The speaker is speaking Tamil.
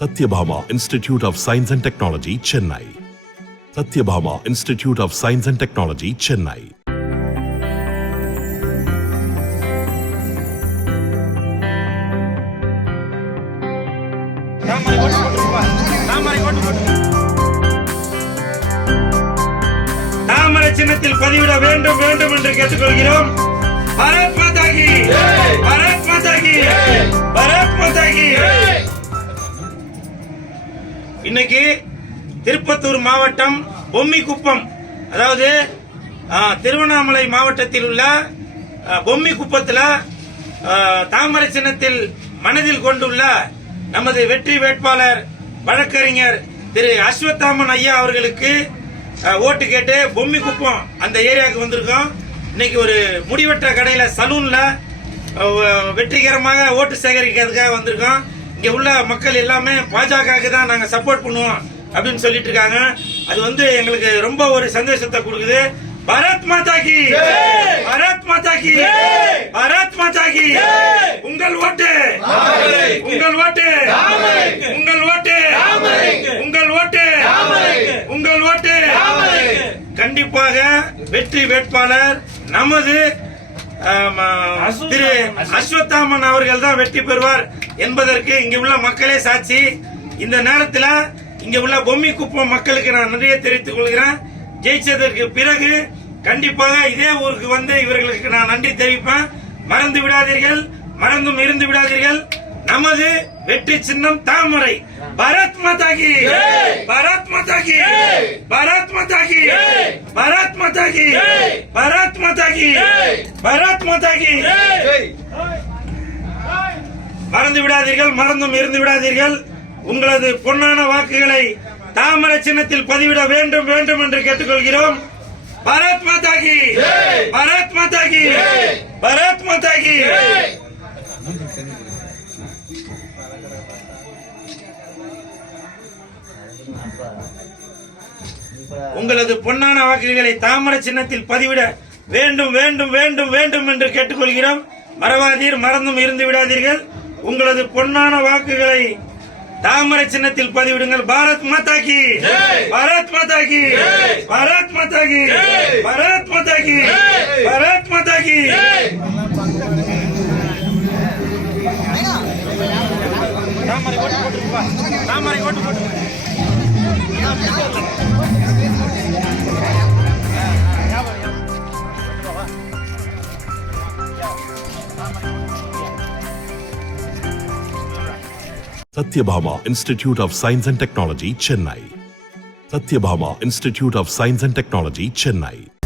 Satyabhama Institute of Science and Technology, Chennai. Satyabhama Institute of Science and Technology, Chennai. தாமரை சின்னத்தில் பதிவிட வேண்டும் வேண்டும் என்று கேட்டுக்கொள்கிறோம். பாரத் மாதா கி ஜெய், பாரத் மாதா கி ஜெய், பாரத் மாதா கி ஜெய். இன்னைக்கு திருப்பத்தூர் மாவட்டம் பொம்மிக்குப்பம், அதாவது திருவண்ணாமலை மாவட்டத்தில் உள்ள பொம்மிக்குப்பத்தில் தாமரை சின்னத்தில் மனதில் கொண்டுள்ள நமது வெற்றி வேட்பாளர் வழக்கறிஞர் திரு அஸ்வத்தாமன் ஐயா அவர்களுக்கு ஓட்டு கேட்டு பொம்மிக்குப்பம் அந்த ஏரியாவுக்கு வந்திருக்கோம். இன்னைக்கு ஒரு முடிவெட்ட கடையில சலூன்ல வெற்றிகரமாக ஓட்டு சேகரிக்கிறதுக்காக வந்திருக்கோம். இங்க உள்ள மக்கள் எல்லாமே பாஜகவுக்கு தான் நாங்க சப்போர்ட் பண்ணுவோம் அப்படின்னு சொல்லிட்டு இருக்காங்க. அது வந்து எங்களுக்கு ரொம்ப ஒரு சந்தோஷத்தை கொடுக்குது. பாரத் மாதா கி ஜெய், பாரத் மாதா கி ஜெய், பாரத் மாதா கி ஜெய். உங்கள் ஓட்டு, உங்கள் ஓட்டு, உங்கள் ஓட்டு, உங்கள் ஓட்டு, உங்கள் ஓட்டு. கண்டிப்பாக வெற்றி வேட்பாளர் நமது திரு அஸ்வத்தாமன் அவர்கள் தான் வெற்றி பெறுவார் என்பதற்கு இங்க உள்ள மக்களே சாட்சி. இந்த நேரத்தில் இங்க உள்ள பொம்மிக்குப்பம் மக்களுக்கு நான் நிறைய தெரிவித்துக் கொள்கிறேன். ஜெயிச்சதற்கு பிறகு கண்டிப்பாக இதே ஊருக்கு வந்து இவர்களுக்கு நான் நன்றி தெரிவிப்பேன். மறந்து விடாதீர்கள், மறந்தும் இருந்து விடாதீர்கள். நமது வெற்றி சின்னம் தாமரை. பாரத் மாதா கி ஜெய், பாரத் மாதா கி ஜெய், பாரத் மாதா கி ஜெய், பாரத் மாதா கி ஜெய், பாரத் மாதா கி ஜெய், பாரத் மாதா கி ஜெய். மறந்து விடாதீர்கள், மறந்தும் இருந்து விடாதீர்கள். உங்களது பொன்னான வாக்குகளை தாமரை சின்னத்தில் பதிவிட வேண்டும் வேண்டும் என்று கேட்டுக்கொள்கிறோம். பாரத் மாதா கி ஜெய், பாரத் மாதா கி ஜெய், பாரத் மாதா கி ஜெய். உங்களது பொன்னான வாக்குகளை தாமரை சின்னத்தில் பதிவிட வேண்டும் வேண்டும் வேண்டும் வேண்டும் என்று கேட்டுக்கொள்கிறோம். மறவாதீர், மறந்தும் இருந்து விடாதீர்கள். உங்களது பொன்னான வாக்குகளை தாமரை சின்னத்தில் பதிவிடுங்கள். பாரத் மாதா கி ஜெய், பாரத் மாதா கி ஜெய், பாரத் மாதா கி ஜெய், பாரத் மாதா கி ஜெய், பாரத் மாதா கி ஜெய். தாமரை ஓட்டு போட்டுப்பா, தாமரை ஓட்டு போட்டு. Satyabhama Institute of Science and Technology, Chennai. Satyabhama Institute of Science and Technology, Chennai.